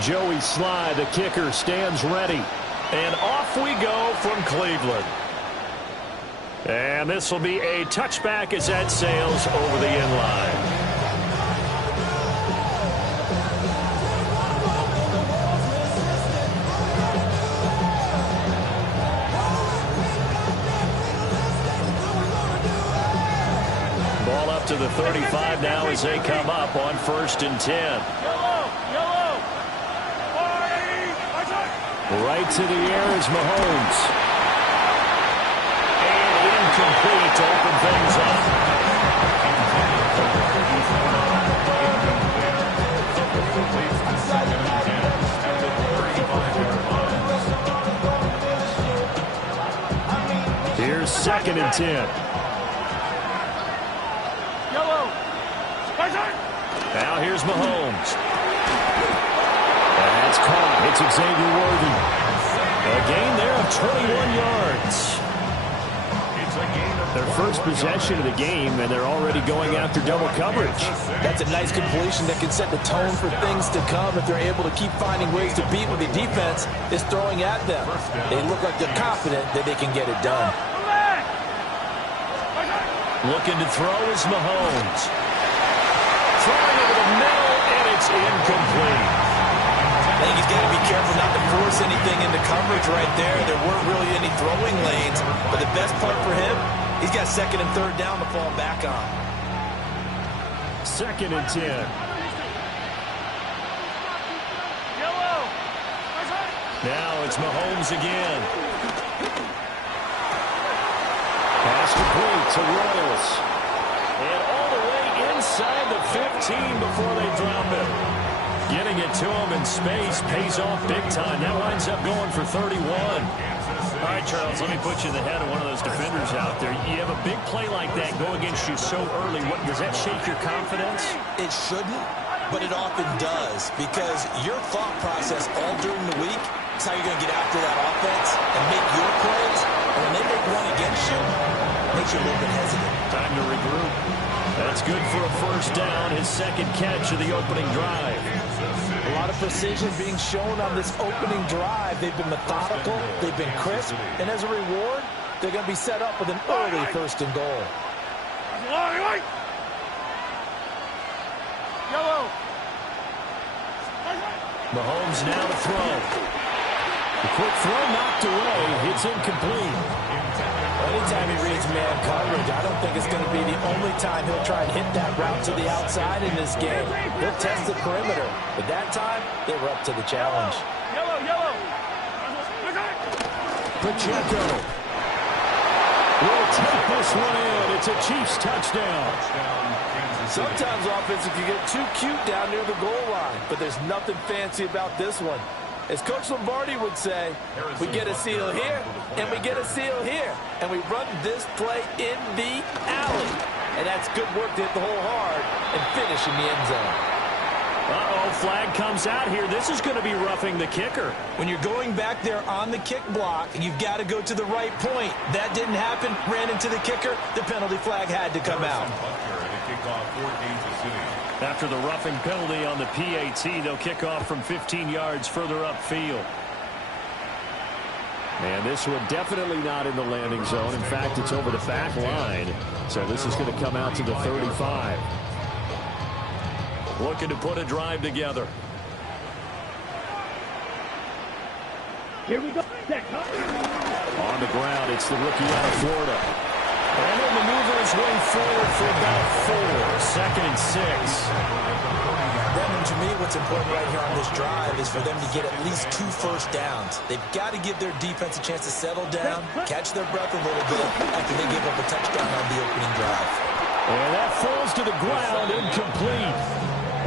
Joey Sly, the kicker, stands ready. And off we go from Cleveland. And this will be a touchback as that sails over the end line. Ball up to the 35 now as they come up on 1st and 10. Right to the air is Mahomes. And incomplete to open things up. Here's 2nd and 10. Now here's Mahomes. That's caught. It's Xavier Worthy. A gain there of 21 yards. Their first possession of the game, and they're already going after double coverage. That's a nice completion that can set the tone for things to come if they're able to keep finding ways to beat what the defense is throwing at them. They look like they're confident that they can get it done. Looking to throw is Mahomes. Throwing over the middle, and it's incomplete. I think he's got to be careful not to force anything into coverage right there. There weren't really any throwing lanes, but the best part for him, he's got 2nd and 3rd down to fall back on. 2nd and 10. Now it's Mahomes again. Pass complete to Royals. And all the way inside the 15 before they drop it. Getting it to him in space pays off big time. That winds up going for 31. All right, Charles, let me put you in the head of one of those defenders out there. You have a big play like that go against you so early. Does that shake your confidence? It shouldn't, but it often does, because your thought process all during the week is how you're going to get after that offense and make your plays. And when they make one against you, it makes you a little bit hesitant. Time to regroup. That's good for a 1st down, his 2nd catch of the opening drive. A lot of precision being shown on this opening drive. They've been methodical, they've been crisp, and as a reward, they're going to be set up with an early 1st and goal. Mahomes now to throw. The quick throw knocked away. It's incomplete. Anytime he reads man coverage, I don't think it's going to be the only time he'll try and hit that route to the outside in this game. He'll test the perimeter, but that time, they were up to the challenge. Pacheco will take this one in. It's a Chiefs touchdown. Sometimes offense can get too cute down near the goal line, but there's nothing fancy about this one. As Coach Lombardi would say, we get a seal here, and we get a seal here, and we run this play in the alley. And that's good work to hit the hole hard and finish in the end zone. Uh-oh, flag comes out here. This is going to be roughing the kicker. When you're going back there on the kick block, you've got to go to the right point. That didn't happen, ran into the kicker. The penalty flag had to come out. After the roughing penalty on the PAT, they'll kick off from 15 yards further upfield. And this one definitely not in the landing zone. In fact, it's over the back line. So this is going to come out to the 35. Looking to put a drive together. Here we go. On the ground, it's the rookie out of Florida. And he'll maneuver his way forward for about 4. 2nd and 6. Brendan, to me, what's important right here on this drive is for them to get at least 2 first downs. They've got to give their defense a chance to settle down, catch their breath a little bit after they give up a touchdown on the opening drive. And that falls to the ground, incomplete.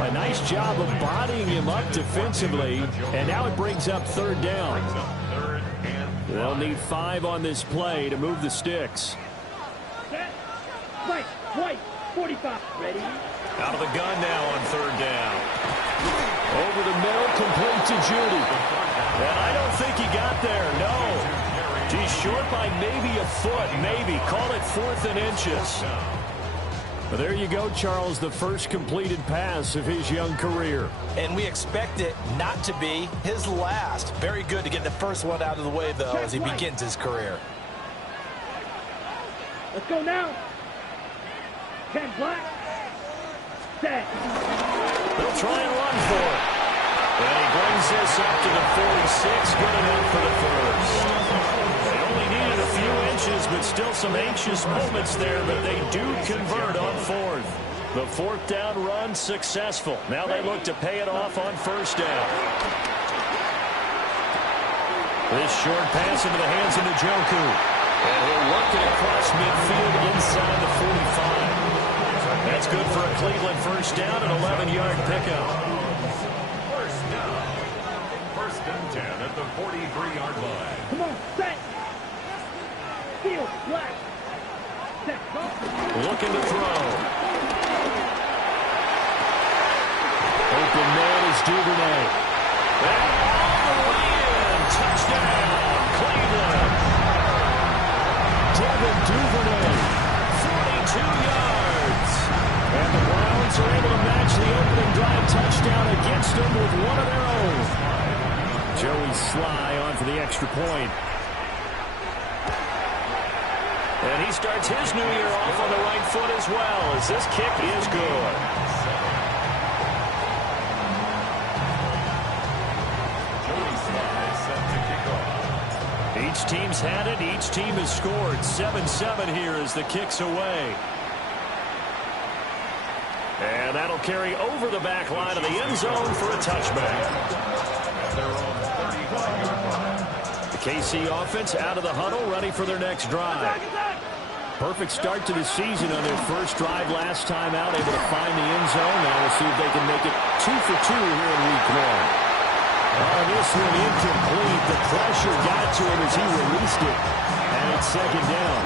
A nice job of bodying him up defensively, and now it brings up 3rd down. They'll need 5 on this play to move the sticks. Right, white, 45, ready? Out of the gun now on 3rd down. Over the middle, complete to Judy. And I don't think he got there, no. He's short by maybe a foot, maybe. Call it 4th and inches. Well, there you go, Charles, the first completed pass of his young career. And we expect it not to be his last. Very good to get the first one out of the way, though, as he begins his career. Let's go now. 10 black. Set. They'll try and run for it. And he brings this up to the 46. Good enough for the first. They only needed a few inches, but still some anxious moments there, but they do convert on fourth. The fourth down run successful. Now they look to pay it off on first down. This short pass into the hands of Njoku. And he'll work it across midfield inside the 45. That's good for a Cleveland first down, an 11-yard pickup. First and 10 at the 43-yard line. Come on, set. Field, black. Set, go. Looking to throw. Open man is Duvernay. And all the way in. Touchdown, Cleveland. Devin Duvernay, 42 yards. And the Browns are able to match the opening drive touchdown against them with one of their own. Joey Sly on for the extra point. And he starts his new year off on the right foot as well, as this kick is good. Each team's had it. Each team has scored. 7-7 here as the kick's away. And that'll carry over the back line of the end zone for a touchback. The KC offense out of the huddle, ready for their next drive. Perfect start to the season on their first drive last time out, able to find the end zone. Now we'll see if they can make it 2 for 2 here in week 1. This one incomplete. The pressure got to him as he released it. And it's second down.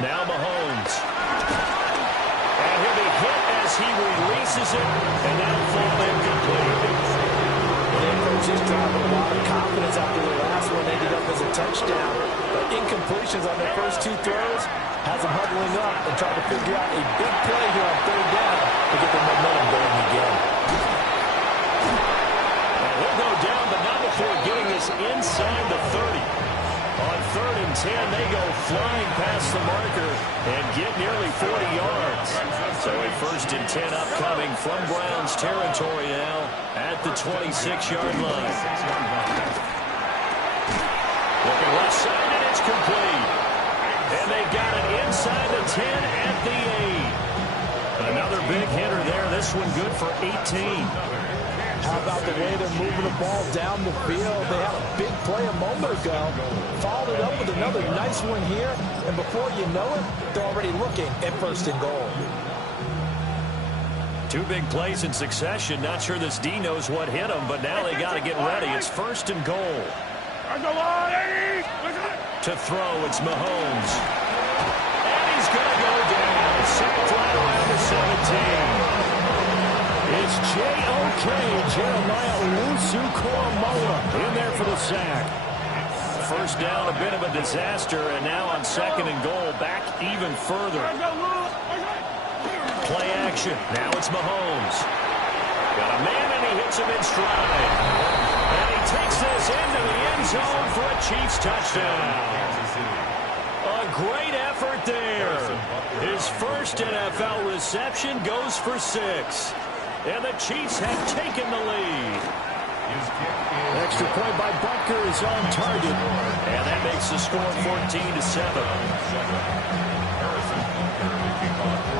Now Mahomes. And he'll be hit as he releases it. And that'll fall incomplete. They approach this drive with a lot of confidence after the last one ended up as a touchdown. But incompletions on their first 2 throws has them huddling up and trying to figure out a big play here on third down to get the momentum going again. And he'll go down, but not before getting this inside the 30. On 3rd and 10, they go flying past the marker and get nearly 40 yards. So a 1st and 10 upcoming from Browns territory now at the 26-yard line. Looking left side, and it's complete. And they got it inside the 10 at the 8. Another big hitter there. This one good for 18. How about the way they're moving the ball down the field? They had a big play a moment ago. Followed it up with another nice one here. And before you know it, they're already looking at 1st and goal. 2 big plays in succession. Not sure this D knows what hit him, but now they got to get ready. It's 1st and goal. To throw, it's Mahomes. And he's going to go down. Sacked right around the 17. It's J.O.K. Jeremiah Owusu-Koramoah in there for the sack. First down, a bit of a disaster, and now on 2nd and goal, back even further. Play action. Now it's Mahomes. Got a man, and he hits him in stride. And he takes this into the end zone for a Chiefs touchdown. A great effort there. His first NFL reception goes for 6. And the Chiefs have taken the lead. Extra point by Butker is on target. And that makes the score 14-7.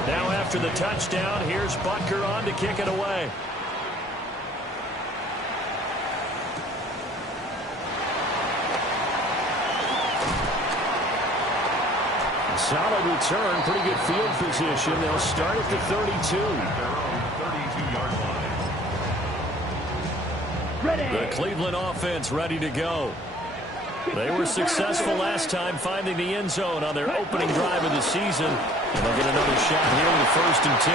Now after the touchdown, here's Butker on to kick it away. Solid return, pretty good field position. They'll start at the 32. Ready. The Cleveland offense ready to go. They were successful last time finding the end zone on their opening drive of the season. And they'll get another shot here in the 1st and 10.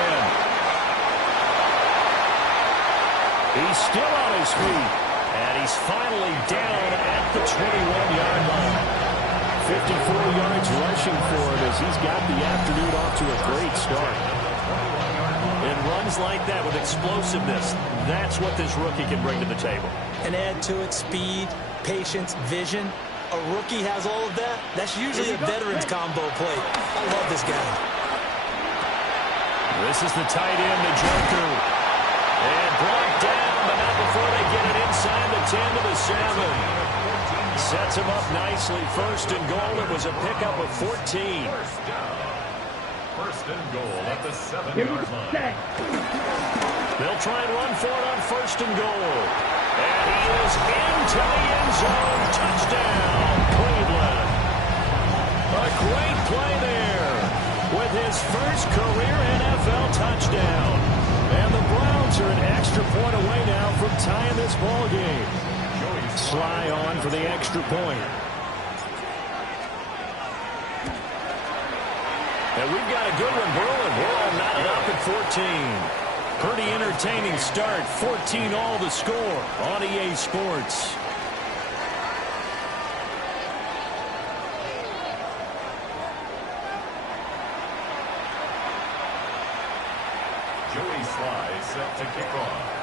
He's still on his feet. And he's finally down at the 21-yard line. 54 yards rushing for him as he's got the afternoon off to a great start. And runs like that with explosiveness, that's what this rookie can bring to the table. And add to it speed, patience, vision. A rookie has all of that. That's usually a veteran's combo play. I love this guy. This is the tight end, the Joker. And brought down, but not before they get it inside the 10 to the 7. Sets him up nicely. First and goal. It was a pickup of 14. First and goal at the 7-yard line. They'll try and run for it on first and goal. And he is into the end zone. Touchdown, Cleveland. A great play there with his first career NFL touchdown. And the Browns are an extra point away now from tying this ball game. Sly on for the extra point. And we've got a good one brewing. We're all knotted up at 14. Pretty entertaining start. 14 all the score on EA Sports. Joey Sly set to kick off.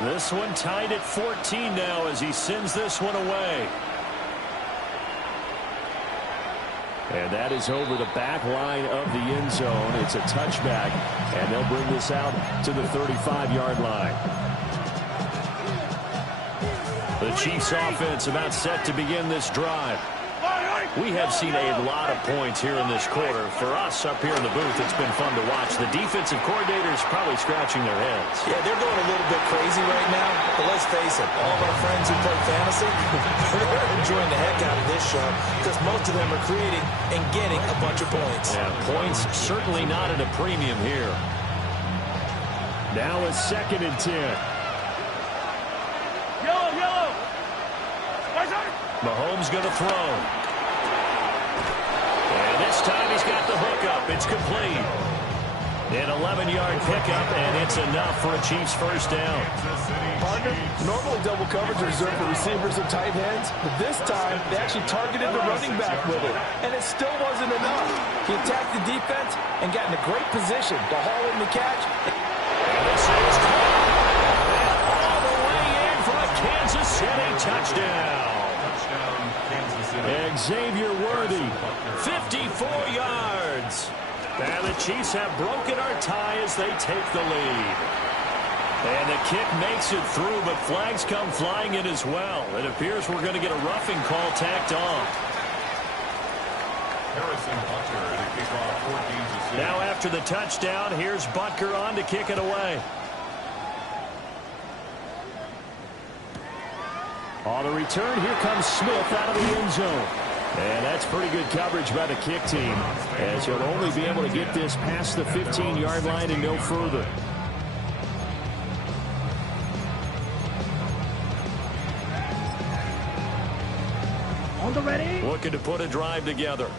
This one tied at 14 now as he sends this one away. And that is over the back line of the end zone. It's a touchback, and they'll bring this out to the 35-yard line. The Chiefs offense about set to begin this drive. We have seen a lot of points here in this quarter. For us up here in the booth, it's been fun to watch. The defensive coordinators probably scratching their heads. Yeah, they're going a little bit crazy right now. But let's face it, all of our friends who play fantasy, they're enjoying the heck out of this show because most of them are creating and getting a bunch of points. Yeah, points certainly not at a premium here. Now a 2nd and 10. Yellow. Mahomes going to throw. And this time he's got the hook up. It's complete. An 11-yard pickup, and it's enough for a Chiefs first down. Partner, normally double coverage is reserved for receivers and tight ends, but this time they actually targeted the running back with it, and it still wasn't enough. He attacked the defense and got in a great position to haul in the catch. And this is caught. And all the way in for a Kansas City touchdown. Xavier Worthy, 54 yards. And the Chiefs have broken our tie as they take the lead. And the kick makes it through, but flags come flying in as well. It appears we're going to get a roughing call tacked on. Harrison Butker to kick off 14-6. Now after the touchdown, here's Butker on to kick it away. On the return, here comes Smith out of the end zone. And that's pretty good coverage by the kick team, as he'll only be able to get this past the 15-yard line and no further. On the ready. Looking to put a drive together.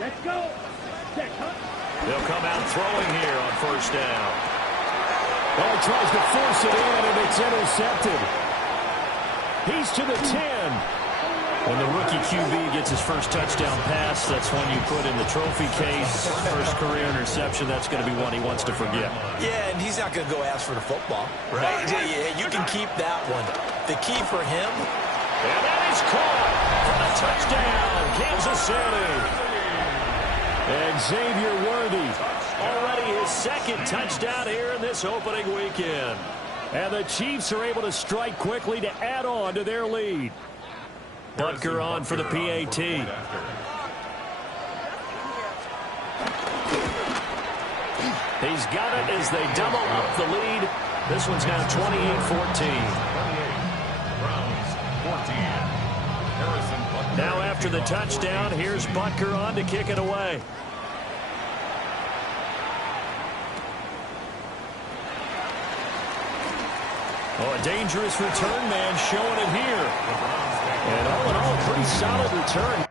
Let's go. Set, huh? They'll come out throwing here on first down. Oh, tries to force it in, and it's intercepted. He's to the 10. When the rookie QB gets his first touchdown pass, that's one you put in the trophy case. First career interception, that's going to be one he wants to forget. Yeah, and he's not going to go ask for the football, right? Yeah, you can keep that one. The key for him. And that is caught for the touchdown, Kansas City. And Xavier Worthy, already his 2nd touchdown here in this opening weekend. And the Chiefs are able to strike quickly to add on to their lead. Butker on for the PAT. He's got it as they double up the lead. This one's now 28-14. Now after the touchdown, here's Butker on to kick it away. Oh, a dangerous return man showing it here. And all in all, a pretty solid return.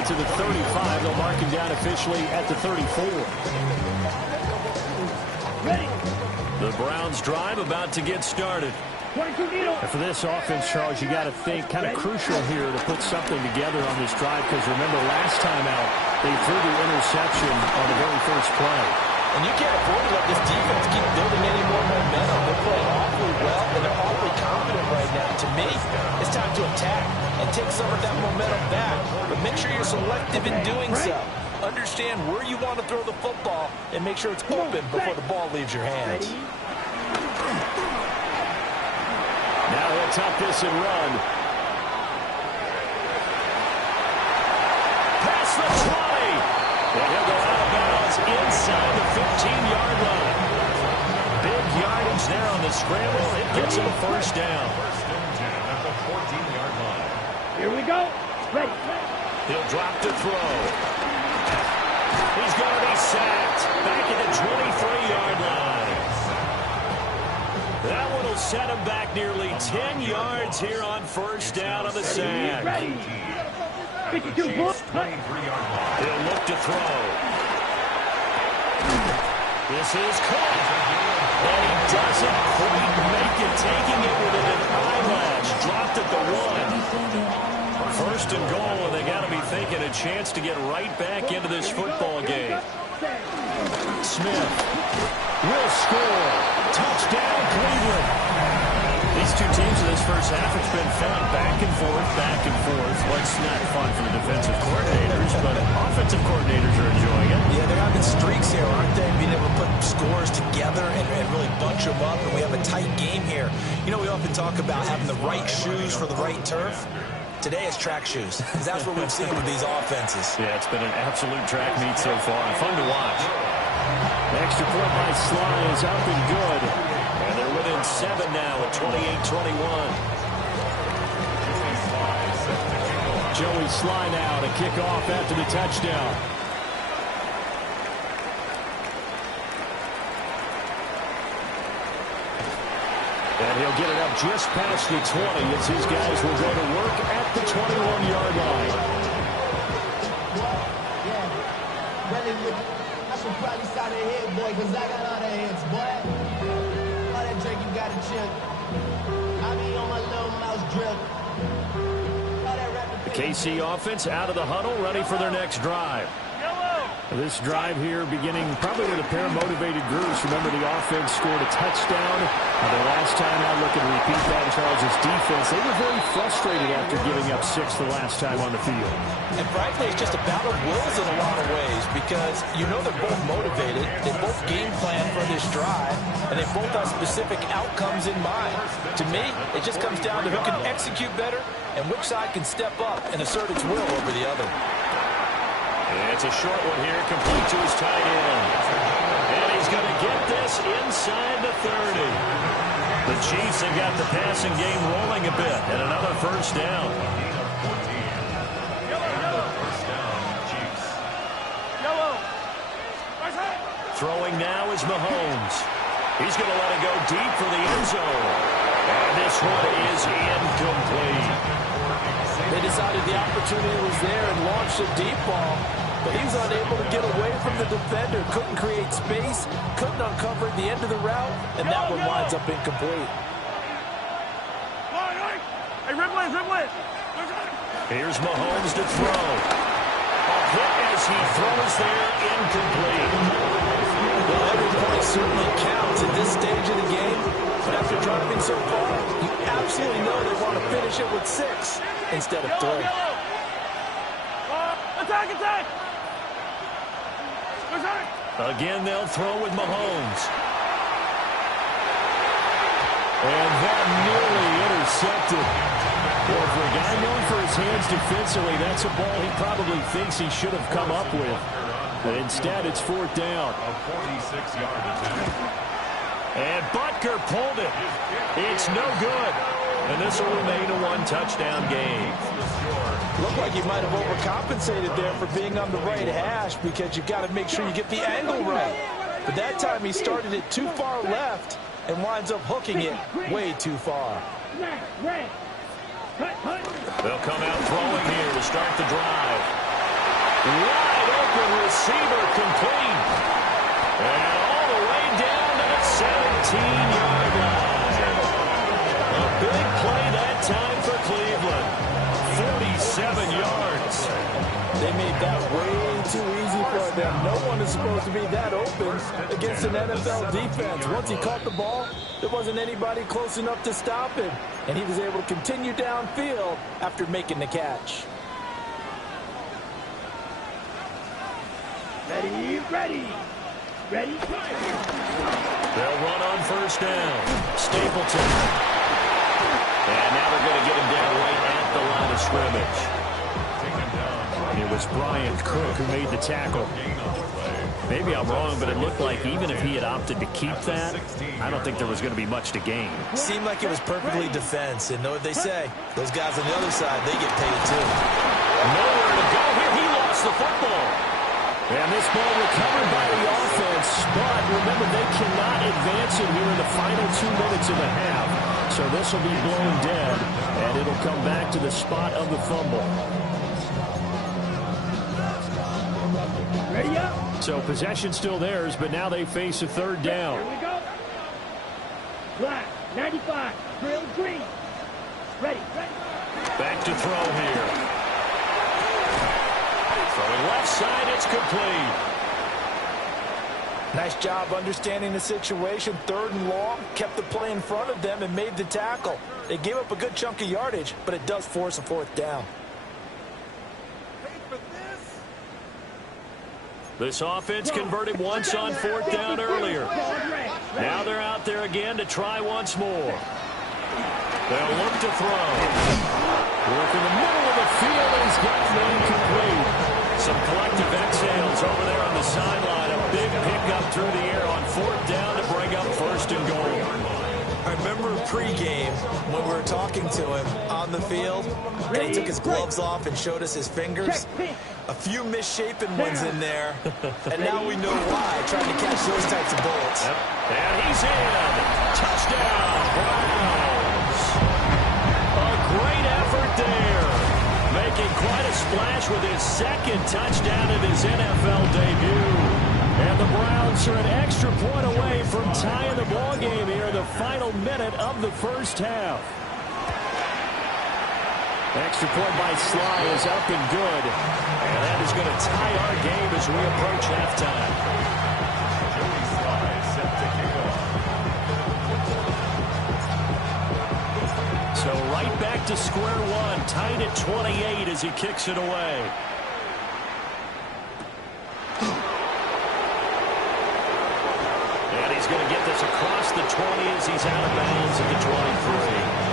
it to the 35. They'll mark him down officially at the 34. Ready. The Browns drive about to get started. 22 needle. And for this offense, Charles, you got to think kind of crucial here to put something together on this drive, because remember last time out they threw the interception on the very first play. And you can't afford to let this defense keep building any more momentum. They're playing awfully well, and they're awfully confident right now. To me, it's time to attack and take some of that momentum back. But make sure you're selective in doing so. Understand where you want to throw the football and make sure it's open before the ball leaves your hands. Now he'll tuck this and run. Past the 20. And he'll go out of bounds inside the 15-yard line. Big yardage there on the scramble. It gets him a first down. First and 10 at the 14-yard line. Here we go. Ready. He'll drop to throw. He's going to be sacked. Back at the 23-yard line. That one will set him back nearly 10 yards here on first down on the sack. Ready. 52 foot. 23-yard line. He'll look to throw. This is caught. And he doesn't quite make it, taking it within an eyelash. Dropped at the 1. First and goal, and they got to be thinking a chance to get right back into this football game. Smith will score. Touchdown, Cleveland. These two teams in this first half, it's been fun. Back and forth, back and forth. What's not fun for the defensive coordinators, but offensive coordinators are enjoying it. Yeah, they're having streaks here, aren't they? Being able to put scores together and really bunch them up, and we have a tight game here. You know, we often talk about having the right shoes for the right turf. Today it's track shoes, because that's what we've seen with these offenses. Yeah, it's been an absolute track meet so far. Fun to watch. The extra point by Sly is up and good. And they're within 7 now at 28-21. Joey Sly now to kick off after the touchdown. And he'll get it up just past the 20 as his guys will go to work at the 21-yard line. I should probably start a head, boy, because I got all the heads, boy. All that drink you got to chill. I be on my little mouse drip. The KC offense out of the huddle, ready for their next drive. This drive here beginning probably with a pair of motivated groups. Remember, the offense scored a touchdown. The last time out, looking to repeat that in Charles' defense. They were very frustrated after giving up 6 the last time on the field. And frankly, it's just a battle of wills in a lot of ways, because you know they're both motivated. They both game plan for this drive, and they both have specific outcomes in mind. To me, it just comes down to who can execute better and which side can step up and assert its will over the other. It's a short one here, complete to his tight end. And he's going to get this inside the 30. The Chiefs have got the passing game rolling a bit, and another first down. First down, Chiefs. Throwing now is Mahomes. He's going to let it go deep for the end zone. And this one is incomplete. They decided the opportunity was there and launched a deep ball, but he was unable to get away from the defender, couldn't create space, couldn't uncover at the end of the route, and that one winds up incomplete. Here's Mahomes to throw. A hit as he throws there, incomplete. Well, every point certainly counts at this stage of the game, but after dropping so far, you absolutely know they want to finish it with 6 instead of 3. Attack! Again, they'll throw with Mahomes. And that nearly intercepted. Well, for a guy known for his hands defensively, that's a ball he probably thinks he should have come up with. But instead, it's 4th down. A 46-yard attempt. And Butker pulled it. It's no good. And this will remain a 1-touchdown game. Looked like he might have overcompensated there for being on the right hash, because you've got to make sure you get the angle right. But that time he started it too far left and winds up hooking it way too far. They'll come out throwing here to start the drive. Wide open receiver complete. And all the way down to the 17-yard line. A big play that time for Cleveland. 47 yards. They made that way too easy for them. No one is supposed to be that open against an NFL defense. Once he caught the ball, there wasn't anybody close enough to stop him. And he was able to continue downfield after making the catch. Ready, ready. Ready, They'll run on first down. Stapleton. And now they're going to get him down right at the line of scrimmage. It was Bryant Cook who made the tackle. Maybe I'm wrong, but it looked like even if he had opted to keep that, I don't think there was going to be much to gain. Seemed like it was perfectly defense. And know what they say? Those guys on the other side, they get paid too. Nowhere to go here. He lost the football. And this ball recovered by the offense. But remember, they cannot advance it here in the final 2 minutes of the half. So this will be blown dead, and it'll come back to the spot of the fumble. ready up. So possession still theirs, but now they face a third down. Here we go. Black, 95, drill green. Ready, ready. Back to throw here. Throwing left side, it's complete. Nice job understanding the situation. 3rd and long, kept the play in front of them and made the tackle. They gave up a good chunk of yardage, but it does force a 4th down. This offense converted once on 4th down earlier. Now they're out there again to try once more. They'll look to throw. Work in the middle of the field, and he's got one complete. Some collective exhales over there on the sideline. A big pickup through the air on 4th down to bring up 1st and goal. I remember pregame when we were talking to him on the field, and he took his gloves off and showed us his fingers. A few misshapen ones in there, and now we know why, trying to catch those types of bullets. Yep. And he's in. Touchdown, Browns. A great effort there. Making quite a splash with his 2nd touchdown in his NFL debut. And the Browns are an extra point away from tying the ball game here in the final minute of the 1st half. Extra point by Sly is up and good. And that is going to tie our game as we approach halftime. So right back to square one, tied at 28 as he kicks it away. And he's going to get this across the 20 as he's out of bounds at the 23.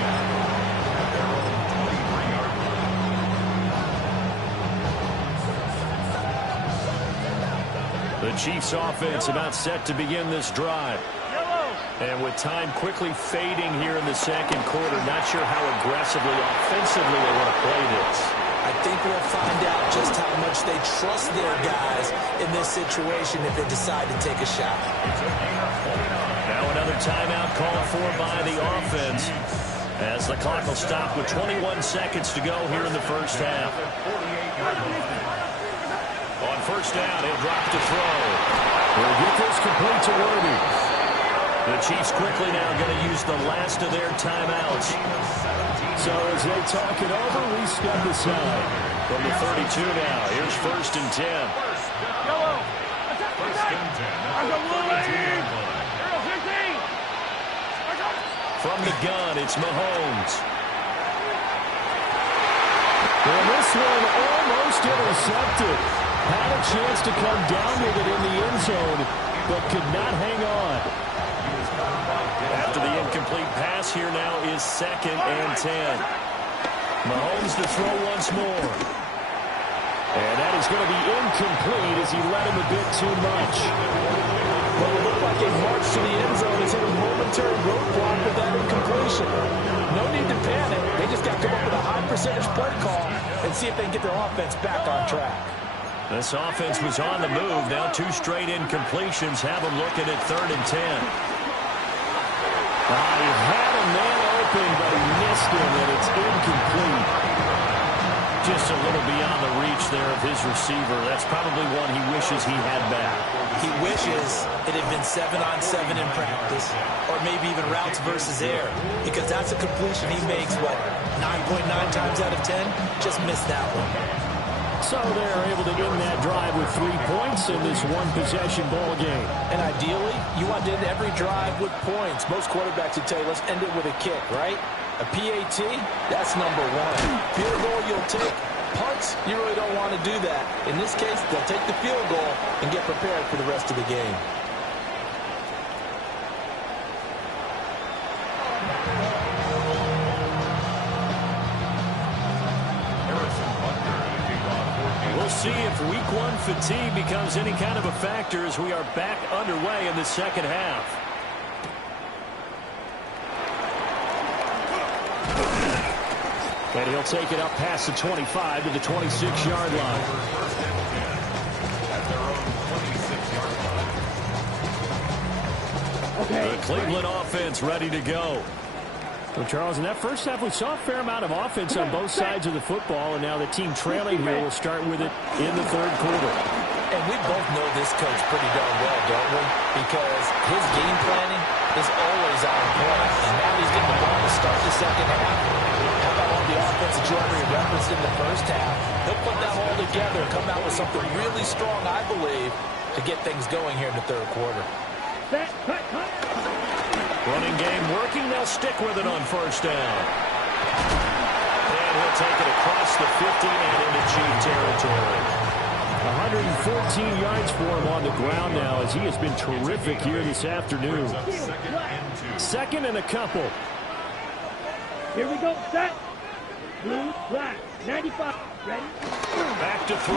The Chiefs offense about set to begin this drive. And with time quickly fading here in the 2nd quarter, not sure how aggressively, offensively they want to play this. I think we'll find out just how much they trust their guys in this situation if they decide to take a shot. Now another timeout called for by the offense as the clock will stop with 21 seconds to go here in the 1st half. On 1st down, he'll drop to throw. He'll get this complete to Worthy. The Chiefs quickly now going to use the last of their timeouts. So as they talk it over, we step aside. From the 32 now, here's 1st and 10. From the gun, it's Mahomes. And this one almost intercepted. Had a chance to come down with it in the end zone, but could not hang on. After the incomplete pass, here now is 2nd and 10. Mahomes to throw once more. And that is going to be incomplete as he led him a bit too much. Well, it looked like a march to the end zone has hit a momentary roadblock with that incompletion. No need to panic. They just got to come up with a high percentage play call and see if they can get their offense back on track. This offense was on the move. Now 2 straight incompletions have them looking at 3rd and 10. He had a man open, but he missed him, and it's incomplete. just a little beyond the reach there of his receiver. That's probably one he wishes he had back. He wishes it had been 7-on-7 in practice, or maybe even routes versus air, because that's a completion he makes, 9.9 times out of 10? Just missed that one. So they're able to end that drive with 3 points in this one-possession ball game. And ideally, you want to end every drive with points. Most quarterbacks would tell you, let's end it with a kick, right? A PAT, that's number one. Field goal you'll take. Punts, you really don't want to do that. In this case, they'll take the field goal and get prepared for the rest of the game. We'll see if week one fatigue becomes any kind of a factor as we are back underway in the second half. And he'll take it up past the 25 to the 26-yard line. The Cleveland offense ready to go. Well, Charles, in that first half, we saw a fair amount of offense on both sides of the football, and now the team trailing here will start with it in the third quarter. And we both know this coach pretty darn well, don't we? Because his game planning is always on point. And now he's getting the ball to start the second half. How about all the offense that you already referenced in the first half? He'll put that all together and come out with something really strong, I believe, to get things going here in the third quarter. Running game working. They'll stick with it on first down. And he'll take it across the 50 and into Chief territory. 114 yards for him on the ground now as he has been terrific here this afternoon. Second and a couple. Here we go, set. Blue, black, 95. Ready? Back to throw.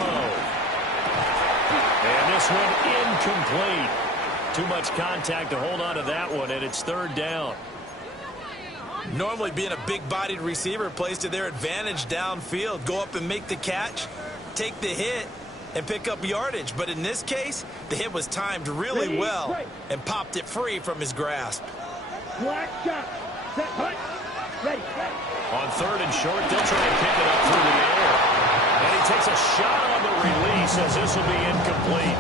And this one incomplete. Too much contact to hold on to that one, and it's third down. Normally being a big-bodied receiver plays to their advantage downfield. Go up and make the catch, take the hit, and pick up yardage. But in this case, the hit was timed really well and popped it free from his grasp. Black shot. Set, hut. Ready, ready. On third and short, they'll try and pick it up through the air. And he takes a shot on the release as this will be incomplete.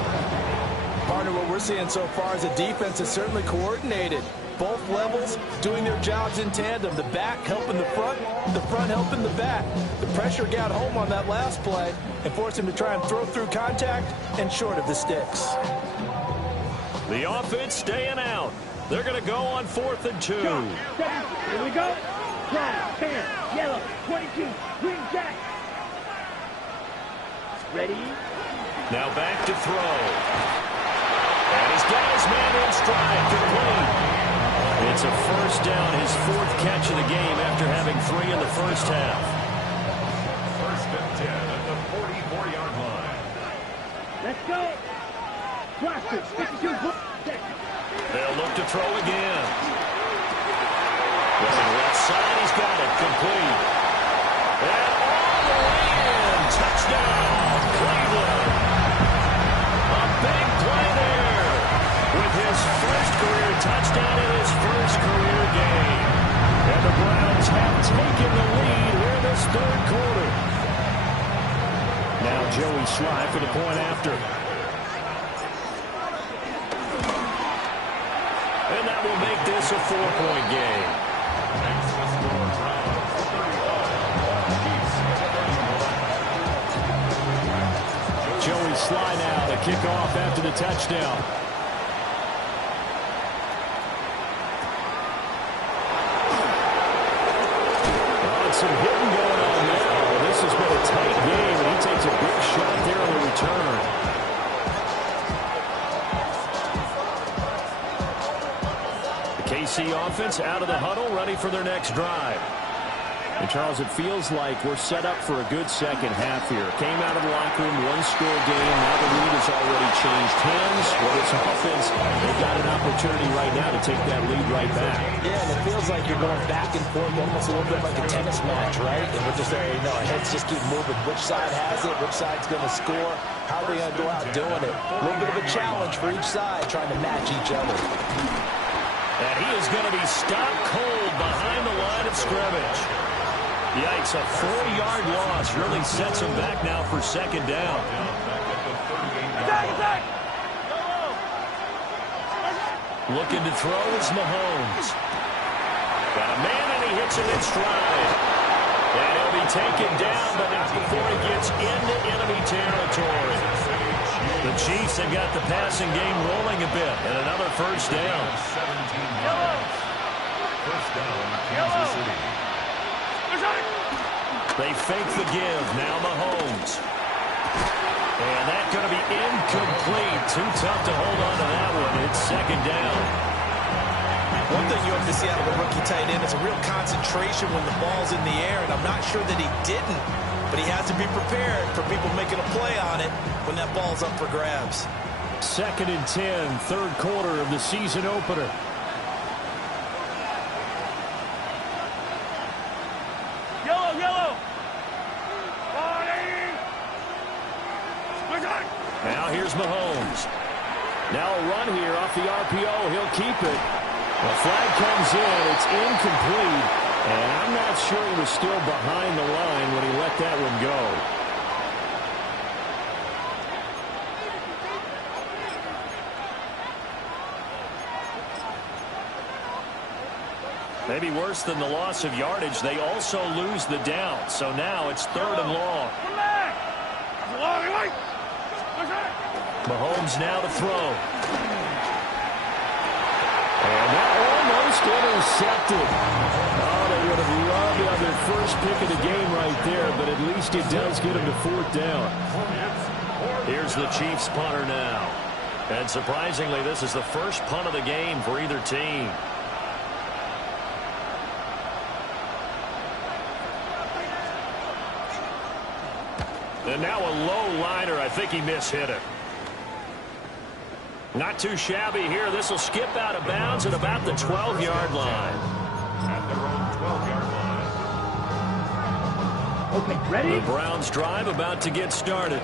Partner, what we're seeing so far is the defense is certainly coordinated. Both levels doing their jobs in tandem. The back helping the front helping the back. The pressure got home on that last play and forced him to try and throw through contact and short of the sticks. The offense staying out. They're going to go on 4th and 2. Here we go. Brown, tan, yellow, 22, green jack. Ready? Now back to throw. And he's got his man in stride, complete. It's a first down, his 4th catch of the game after having 3 in the first half. First and 10 at the 44-yard line. Let's go. Blaster, 52. They'll look to throw again. Looking left side, he's got it, complete. And all the way in, touchdown, Cleveland. A big play there with his first career touchdown in his first career game. And the Browns have taken the lead here in this third quarter. Now Joey Sly for the point after. And that will make this a 4-point game. Joey Sly now to kick off after the touchdown. Oh, some hitting going on now. This has been a tight game, and he takes a big shot there on the return. KC offense out of the huddle, ready for their next drive. And, Charles, it feels like we're set up for a good second half here. Came out of the locker room, one-score game. Now the lead has already changed hands. Well, this offense, they've got an opportunity right now to take that lead right back. Yeah, and it feels like you're going back and forth almost a little bit like a tennis match, right? And we're just, our heads just keep moving. Which side has it? Which side's going to score? How are they going to go out doing it? A little bit of a challenge for each side, trying to match each other. And he is going to be stopped cold behind the line of scrimmage. Yikes, a 4-yard loss really sets him back now for second down. Looking to throw is Mahomes. Got a man, and he hits it in stride. And he'll be taken down, but not before he gets into enemy territory. The Chiefs have got the passing game rolling a bit, and another first down. 17 yards. First down, Kansas City. They fake the give. Now Mahomes. And that's going to be incomplete. Too tough to hold on to that one. It's second down. One thing you have to see out of a rookie tight end is a real concentration when the ball's in the air, and I'm not sure that he didn't, but he has to be prepared for people making a play on it when that ball's up for grabs. Second and 10, third quarter of the season opener. Yellow. Now here's Mahomes. Now a run here off the RPO. He'll keep it. The flag comes in. It's incomplete. And I'm not sure he was still behind the line when he let that one go. Maybe worse than the loss of yardage, they also lose the down. So now it's third and long. Mahomes now to throw. And that almost intercepted. Oh, they would have loved to have their first pick of the game right there, but at least it does get them to fourth down. Here's the Chiefs punter now. And surprisingly, this is the first punt of the game for either team. And now a low liner. I think he mishit it. Not too shabby here. This will skip out of bounds at about the 12-yard line. At their own 12-yard line. Okay, ready? The Browns drive about to get started.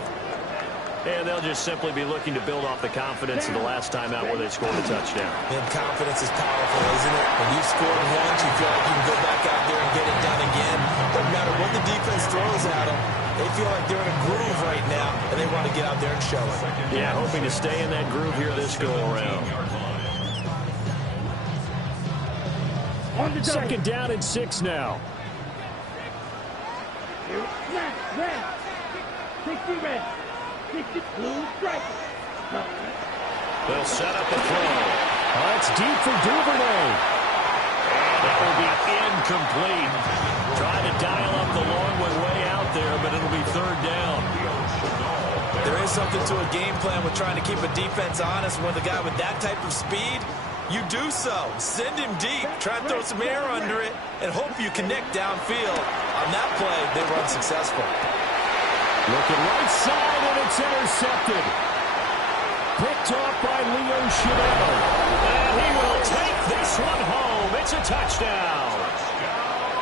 And they'll just simply be looking to build off the confidence of the last time out where they scored a touchdown. And confidence is powerful, isn't it? When you've scored once, you feel like you can go back out there and get it done again. Doesn't matter what the defense throws at them. They feel like they're in a groove right now, and they want to get out there and show it. Yeah, hoping to stay in that groove here this go-around. Second down and 6 now. Red. 60 red. 60 blue stripe. They'll set up a throw. That's deep for Duvernay. And that will be incomplete. Trying to dial up the long one way out there, but it'll be third down. There is something to a game plan with trying to keep a defense honest. With a guy with that type of speed, you do so. Send him deep. Try and throw some air under it and hope you connect downfield. On that play, they were unsuccessful. Looking right side, and it's intercepted. Picked off by Leo Chanel. And he will take this one home. It's a touchdown.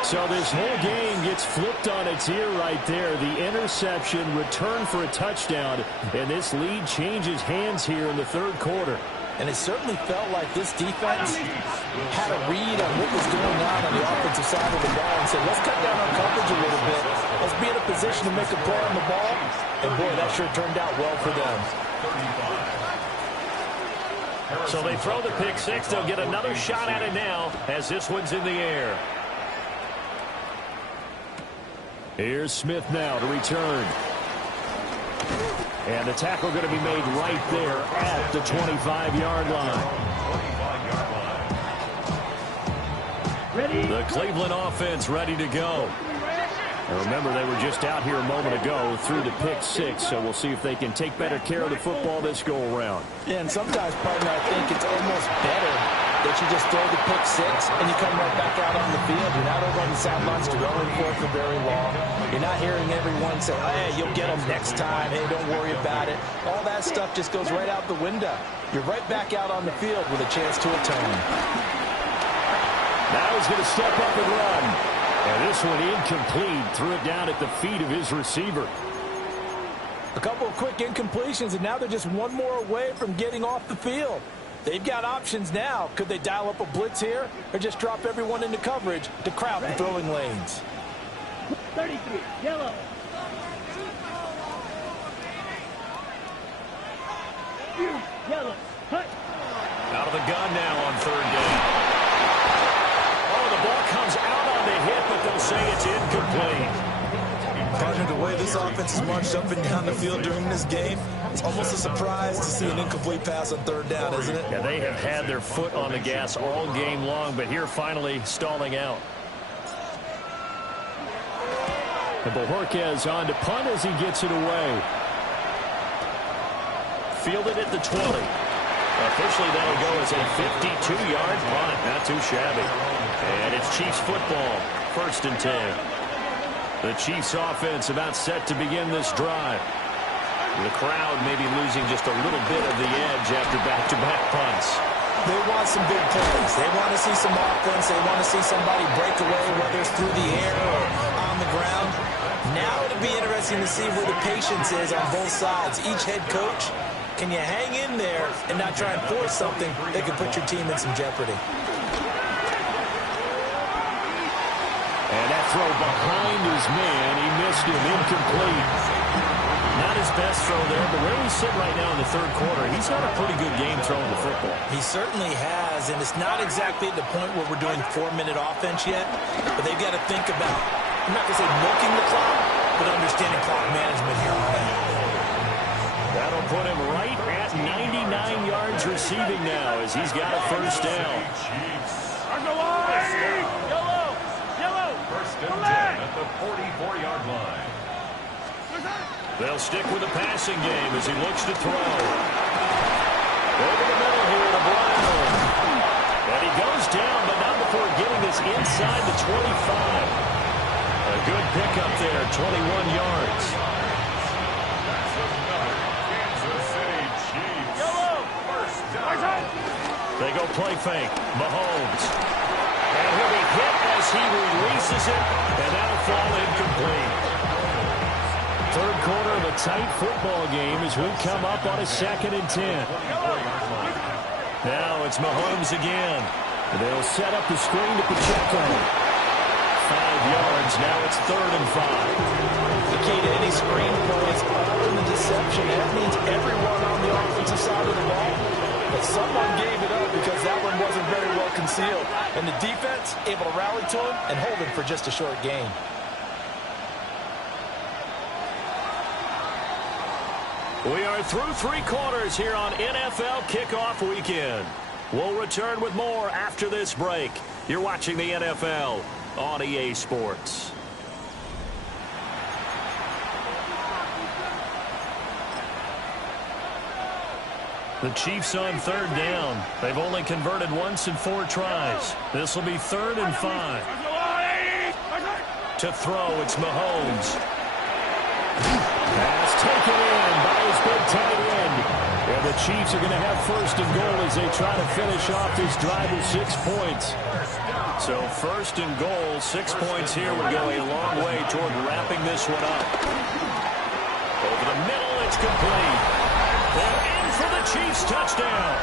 So this whole game gets flipped on its ear right there. The interception, return for a touchdown, and this lead changes hands here in the third quarter. And it certainly felt like this defense had a read on what was going on the offensive side of the ball and said, let's cut down our coverage a little bit. Let's be in a position to make a play on the ball. And, boy, that sure turned out well for them. So they throw the pick six. They'll get another shot at it now as this one's in the air. Here's Smith now to return. And the tackle going to be made right there at the 25-yard line. Ready? The Cleveland offense ready to go. And remember, they were just out here a moment ago through the pick six, so we'll see if they can take better care of the football this go-around. Yeah, and sometimes, partner, I think it's almost better that you just throw the pick six and you come right back out on the field. You're not over on the sidelines dwelling for it for very long. You're not hearing everyone say, hey, you'll get them next time. Hey, don't worry about it. All that stuff just goes right out the window. You're right back out on the field with a chance to atone. Now he's going to step up and run. And this one incomplete. Threw it down at the feet of his receiver. A couple of quick incompletions, and now they're just one more away from getting off the field. They've got options now. Could they dial up a blitz here or just drop everyone into coverage to crowd the throwing lanes? 33, yellow. Yellow, cut. Out of the gun now on third down. Oh, the ball comes out on the hit, but they'll say it's incomplete. Partner, the way this offense has marched up and down the field during this game, it's almost a surprise to see an incomplete pass on third down, isn't it? Yeah, they have had their foot on the gas all game long, but here finally stalling out. And Bojorquez on to punt as he gets it away. Fielded at the 20. Officially, that'll go as a 52-yard punt. Not too shabby. And it's Chiefs football. 1st and 10. The Chiefs offense about set to begin this drive. The crowd maybe losing just a little bit of the edge after back-to-back punts. They want some big plays. They want to see some offense. They want to see somebody break away, whether it's through the air or on the ground. Now it'll be interesting to see where the patience is on both sides. Each head coach, can you hang in there and not try and force something that could put your team in some jeopardy? And that throw behind his man, he missed him, incomplete. Not his best throw there, but where we sit right now in the third quarter, he's had a pretty good game throwing the football. He certainly has, and it's not exactly at the point where we're doing 4-minute offense yet, but they've got to think about, I'm not going to say milking the clock, but understanding clock management here on that. That'll put him right at 99 yards receiving now as he's got a first down. First and 10 at the 44-yard line. They'll stick with the passing game as he looks to throw. Over the middle here to Brown. And he goes down, but not before getting this inside the 25. A good pickup there, 21 yards. That's another Kansas City Chiefs. First down. They go play fake. Mahomes. And he'll be hit as he releases it, and that'll fall incomplete. Third quarter of a tight football game as we come up on a 2nd and 10. Now it's Mahomes again. They'll set up the screen to Pacheco. 5 yards. Now it's 3rd and 5. The key to any screen play is all in the deception. That means everyone on the offensive side of the ball. But someone gave it up because that one wasn't very well concealed. And the defense able to rally to him and hold him for just a short gain. We are through 3 quarters here on NFL Kickoff Weekend. We'll return with more after this break. You're watching the NFL on EA Sports. The Chiefs on 3rd down. They've only converted once in 4 tries. This will be 3rd and 5. To throw, it's Mahomes. Pass taken in by his big tight end. And the Chiefs are going to have 1st and goal as they try to finish off this drive with 6 points. So 1st and goal, 6 points here would go a long way toward wrapping this one up. Over the middle, it's complete. And in for the Chiefs touchdown.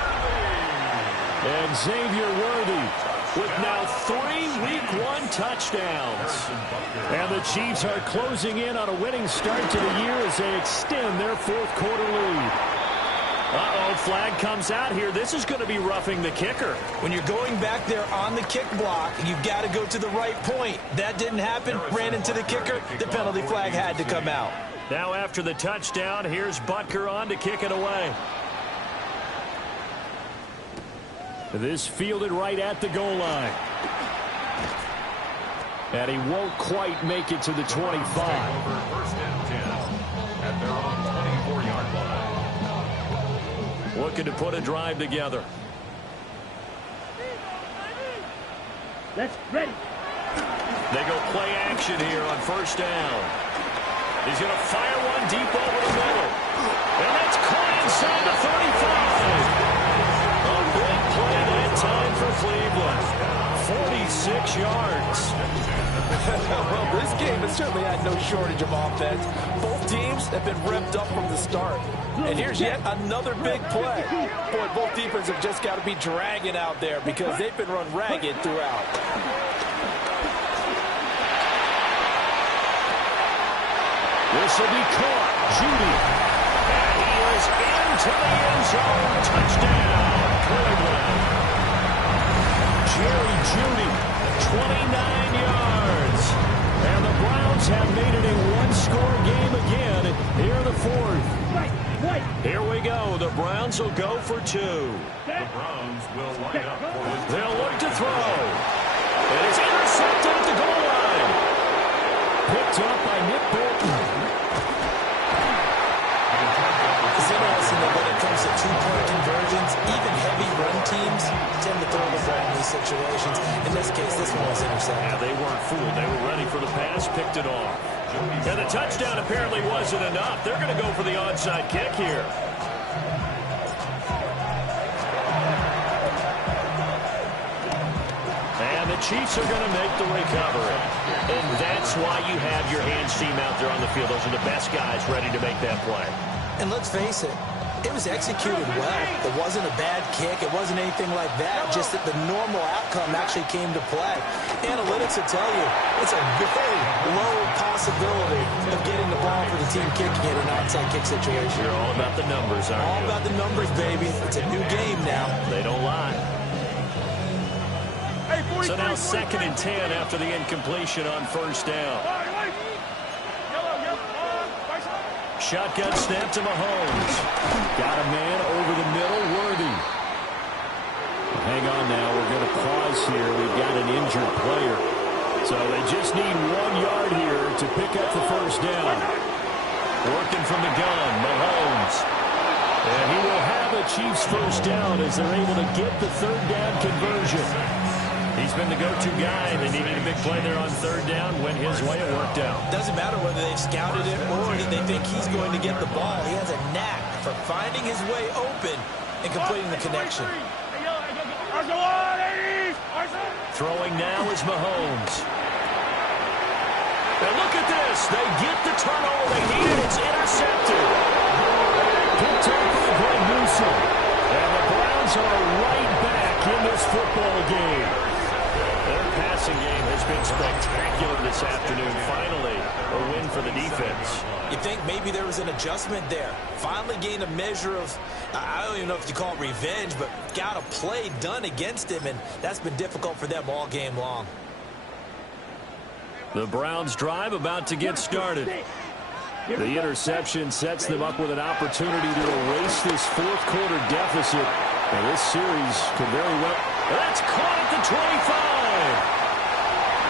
And Xavier Worthy with now 3 Week 1 touchdowns. And the Chiefs are closing in on a winning start to the year as they extend their 4th quarter lead. Uh-oh, flag comes out here. This is going to be roughing the kicker. When you're going back there on the kick block, you've got to go to the right point. That didn't happen. Ran into the kicker. The penalty flag had to come out. Now after the touchdown, here's Butker on to kick it away. This fielded right at the goal line. And he won't quite make it to the 25. First and 10 at their own 24-yard line. Looking to put a drive together. Let's ready. They go play action here on 1st down. He's going to fire one deep over the middle. And that's caught inside the 35. A big play that time for Cleveland. 46 yards. Well, this game has certainly had no shortage of offense. Both teams have been revved up from the start. And here's yet another big play. Boy, both defenses have just got to be dragging out there because they've been run ragged throughout. This will be caught. Judy. And he is into the end zone. Touchdown, Cleveland. Jerry Judy, 29 yards. And the Browns have made it a one-score game again here in the fourth. Here we go. The Browns will go for two. The Browns will line up for the They'll look to throw. And it's intercepted at the goal line. Picked up by Nick Bolton. It's interesting that when it comes to two-point conversions, even heavy run teams tend to throw the ball in these situations. In this case, this one was intercepted. Yeah, they weren't fooled. They were ready for the pass, picked it off. And the touchdown apparently wasn't enough. They're going to go for the onside kick here. And the Chiefs are going to make the recovery. And that's why you have your hands team out there on the field. Those are the best guys ready to make that play. And let's face it, it was executed well. It wasn't a bad kick. It wasn't anything like that. Just that the normal outcome actually came to play. Analytics will tell you it's a very low possibility of getting the ball for the team kicking it in an onside kick situation. You're all about the numbers, aren't you? All about the numbers, baby. It's a new game now. They don't lie. So now 2nd and 10 after the incompletion on first down. Shotgun snap to Mahomes. Got a man over the middle, Worthy. Hang on now, we're going to pause here. We've got an injured player. So they just need 1 yard here to pick up the first down. Working from the gun, Mahomes. And he will have a Chiefs first down as they're able to get the third down conversion. He's been the go-to guy. They needed a big play there on third down. Went his way. It worked out. Doesn't matter whether they've scouted it or they think he's going to get the ball. He has a knack for finding his way open and completing the connection. Throwing now is Mahomes. And look at this. They get the turnover they needed. It's intercepted. Picked up by Greg Newsome. And the Browns are right back in this football game. Their passing game has been spectacular this afternoon. Finally, a win for the defense. You think maybe there was an adjustment there. Finally gained a measure of, I don't even know if you call it revenge, but got a play done against him, and that's been difficult for them all game long. The Browns drive about to get started. The interception sets them up with an opportunity to erase this fourth quarter deficit. And this series could very well... That's caught at the 25.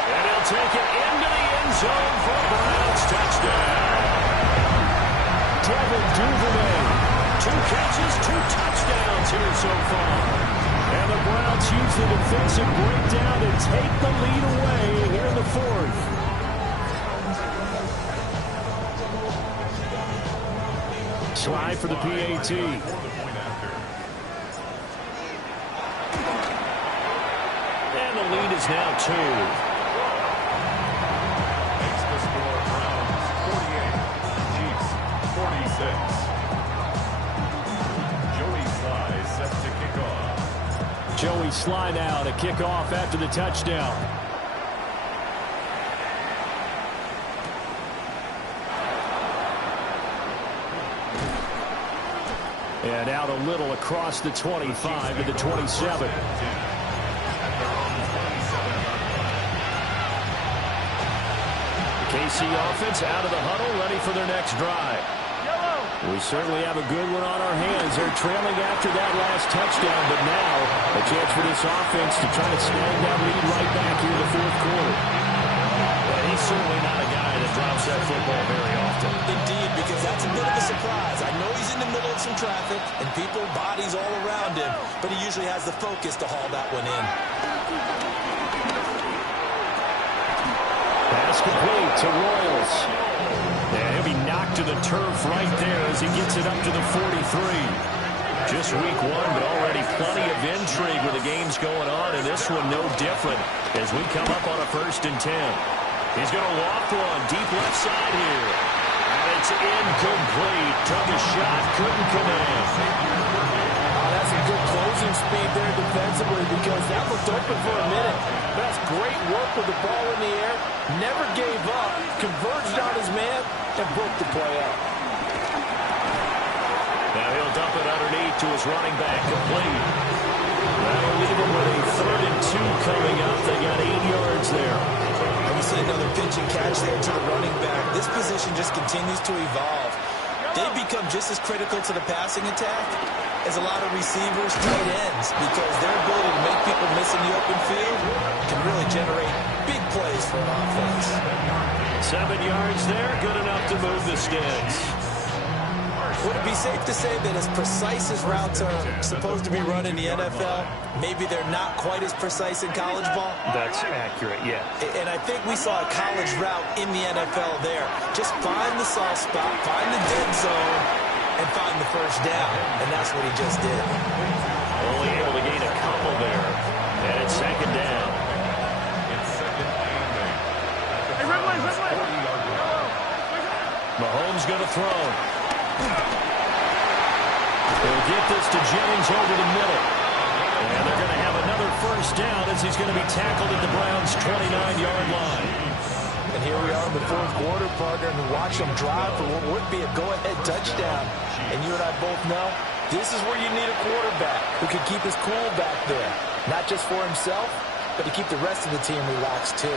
And he'll take it into the end zone for a Browns touchdown. Devin Duvernay. 2 catches, 2 touchdowns here so far. And the Browns use the defensive breakdown to take the lead away here in the fourth. Slide for the PAT. And the lead is now 2. Makes the score Browns 48, Chiefs 46. Joey Sly set to kick off. Joey Sly now to kick off after the touchdown. And out a little across the 25 to the 27. KC offense out of the huddle, ready for their next drive. We certainly have a good one on our hands. They're trailing after that last touchdown, but now a chance for this offense to try to snag that lead right back here in the fourth quarter. Well, he's certainly not a guy that drops that football very often. Indeed, because that's a bit of a surprise. I know he's in the middle of some traffic and people, bodies all around him, but he usually has the focus to haul that one in. Pass complete to Royals. And he'll be knocked to the turf right there as he gets it up to the 43. Just week 1, but already plenty of intrigue with the games going on, and this one no different as we come up on a 1st and 10. He's going to loft one deep left side here. And it's incomplete. Took a shot, couldn't connect. That's some good closing speed there defensively because that looked open for a minute. That's great work with the ball in the air. Never gave up. Converged on his man. and broke the play up. Now he'll dump it underneath to his running back, complete. That'll leave him with a 3rd and 2 coming up. They got 8 yards there. And we see another pitch and catch there to the running back. This position just continues to evolve. They become just as critical to the passing attack as a lot of receivers, tight ends, because their ability to make people miss in the open field can really generate big plays for an offense. 7 yards there, good enough to move the sticks. Would it be safe to say that as precise as routes are supposed to be run in the NFL, maybe they're not quite as precise in college ball? That's accurate, yeah. And I think we saw a college route in the NFL there. Just find the soft spot, find the dead zone, and find the first down. And that's what he just did. Only able to gain a couple there. And it's 2nd down. It's 2nd and 8. Mahomes going to throw. He'll get this to Jennings over the middle. And they're going to have another first down as he's going to be tackled at the Browns' 29-yard line. And here we are in the 4th quarter, partner, and watch them drive for what would be a go-ahead touchdown. And you and I both know this is where you need a quarterback who can keep his cool back there. Not just for himself, but to keep the rest of the team relaxed too.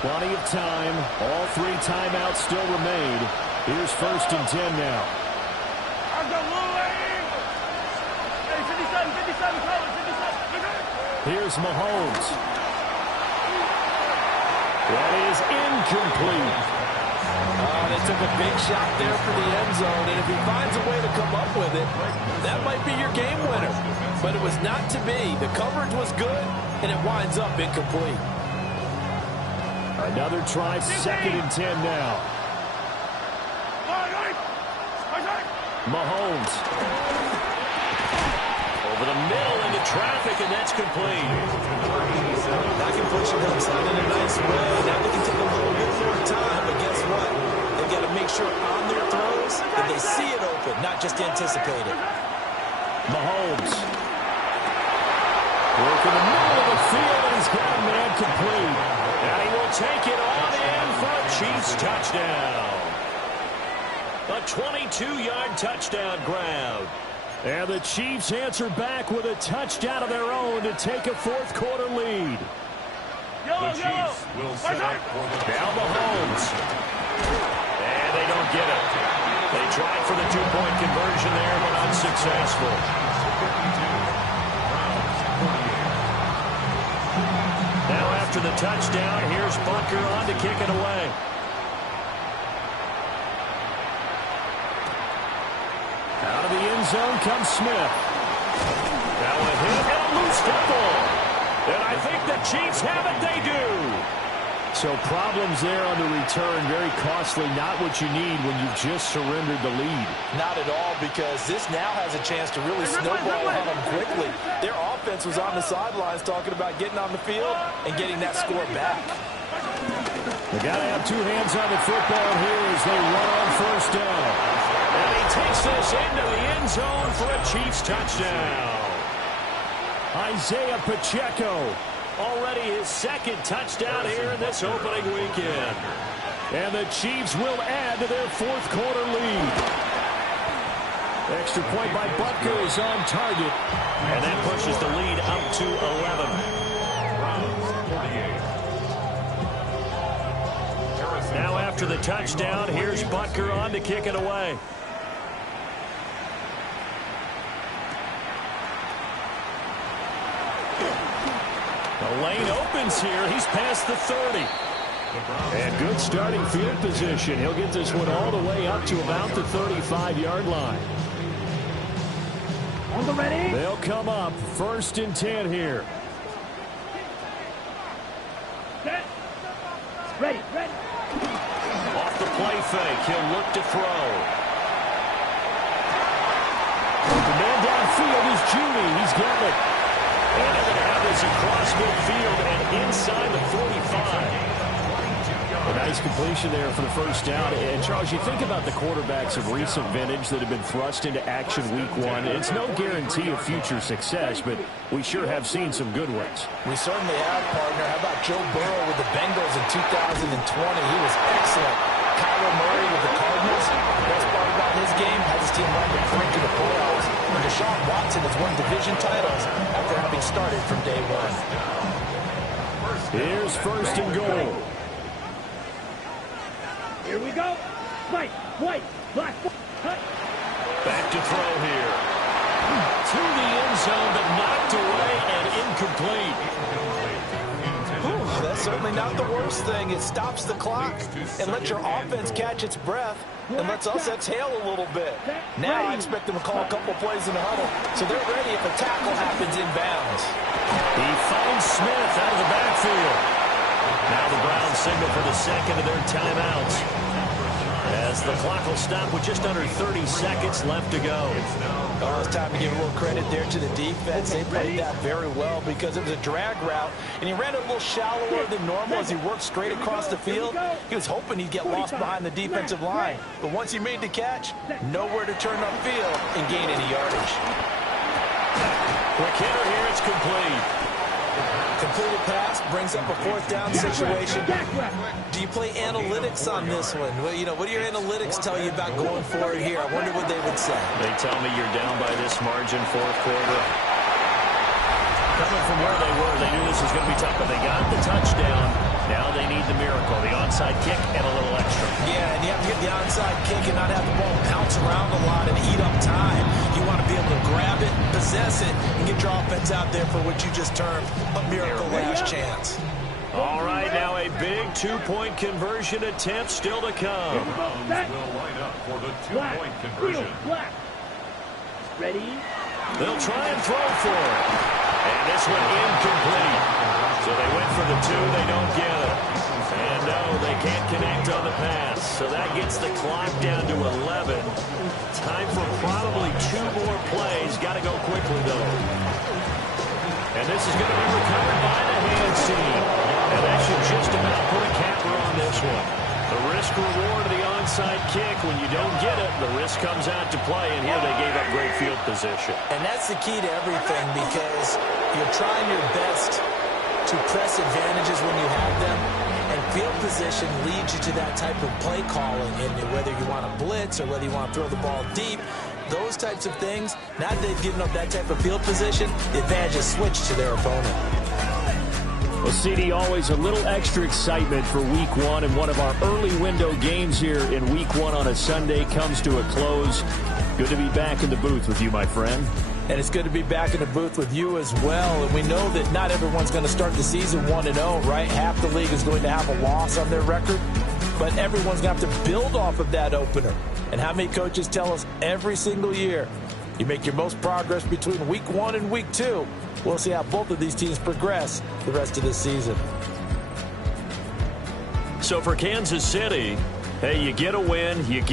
Plenty of time. All 3 timeouts still remain. Here's 1st and 10 now. Here's Mahomes. That is incomplete. They took a big shot there for the end zone, and if he finds a way to come up with it, that might be your game winner. But it was not to be. The coverage was good, and it winds up incomplete. Another try, 2nd and 10 now. Mahomes. Over the middle into traffic, and that's complete. That completion helps out in a nice way. Now they can take a little bit more time, but guess what? They've got to make sure on their throws that they see it open, not just anticipate it. Mahomes. Work in the middle of the field, and he's got a man complete. And he will take it on in for a Chiefs touchdown. A 22-yard touchdown grab. And the Chiefs answer back with a touchdown of their own to take a 4th quarter lead. The Chiefs will set up for the Now Mahomes. And they don't get it. They tried for the 2-point conversion there, but unsuccessful. Now after the touchdown, here's Butker on to kick it away. Out of the end zone comes Smith. Now a hit and a loose football. And I think the Chiefs have it. They do. So problems there on the return. Very costly. Not what you need when you've just surrendered the lead. Not at all, because this now has a chance to really snowball on them quickly. Their offense was on the sidelines talking about getting on the field and getting that score back. They got to have 2 hands on the football here as they run on 1st down. And he takes this into the end zone for a Chiefs touchdown. Isaiah Pacheco, already his 2nd touchdown here in this opening weekend. And the Chiefs will add to their 4th quarter lead. Extra point by Butker is on target. And that pushes the lead up to 11. Now after the touchdown, here's Butker on to kick it away. The lane opens here. He's past the 30. And good starting field position. He'll get this one all the way up to about the 35-yard line. On the ready. They'll come up 1st and 10 here. Set. Ready. Off the play fake, he'll look to throw. The man downfield is Judy. He's got it. And they're going to have this across midfield and inside the 45. A nice completion there for the first down. And, Charles, you think about the quarterbacks of recent vintage that have been thrust into action week 1. It's no guarantee of future success, but we sure have seen some good ones. We certainly have, partner. How about Joe Burrow with the Bengals in 2020? He was excellent Kyler Murray with the Cardinals. The best part about his game has his team right to brink of the playoffs. And Deshaun Watson has won division titles after having started from day one. Here's first and goal. Here we go. White, black, cut. Back to throw here. To the end zone, but knocked away and incomplete. That's certainly not the worst thing. It stops the clock and lets your offense catch its breath and lets us exhale a little bit. Now I expect them to call a couple plays in the huddle so they're ready if a tackle happens inbounds. He finds Smith out of the backfield. Now the Browns signal for the second of their timeouts, as the clock will stop with just under 30 seconds left to go. Oh, it's time to give a little credit there to the defense. They played that very well because it was a drag route, and he ran it a little shallower than normal as he worked straight across the field. He was hoping he'd get lost behind the defensive line, but once he made the catch, nowhere to turn upfield and gain any yardage. Quick hitter here, it's complete. Completed pass brings up a fourth down situation. Do you play analytics on this one? Well, what do your analytics tell you about going forward here? I wonder what they would say. They tell me you're down by this margin, fourth quarter. Coming from where they were, they knew this was going to be tough, but they got the touchdown. Now they need the miracle, the onside kick and a little extra. Yeah, and you have to get the onside kick and not have the ball bounce around a lot and eat up time. You want to be able to grab it, possess it, and get your offense out there for what you just termed a miracle last chance. All right, now a big two-point conversion attempt still to come. Browns will line up for the two-point conversion. Ready? They'll try and throw for it. And this one incomplete. So they went for the two, they don't get it. And no, they can't connect on the pass. So that gets the clock down to 11. Time for probably two more plays. Got to go quickly, though. And this is going to be recovered by the hands team. And that should just about put a capper on this one. The risk-reward of the onside kick. When you don't get it, the risk comes out to play. And here they gave up great field position. And that's the key to everything, because you're trying your best to press advantages when you have them. And field position leads you to that type of play calling. And whether you want to blitz or whether you want to throw the ball deep, those types of things, now that they've given up that type of field position, the advantage is switched to their opponent. Well, CD, always a little extra excitement for Week 1, and one of our early window games here in Week 1 on a Sunday comes to a close. Good to be back in the booth with you, my friend. And it's good to be back in the booth with you as well. And we know that not everyone's going to start the season 1-0, right? Half the league is going to have a loss on their record, but everyone's going to have to build off of that opener. And how many coaches tell us every single year, you make your most progress between Week 1 and Week 2. We'll see how both of these teams progress the rest of this season. So for Kansas City, hey, you get a win, you get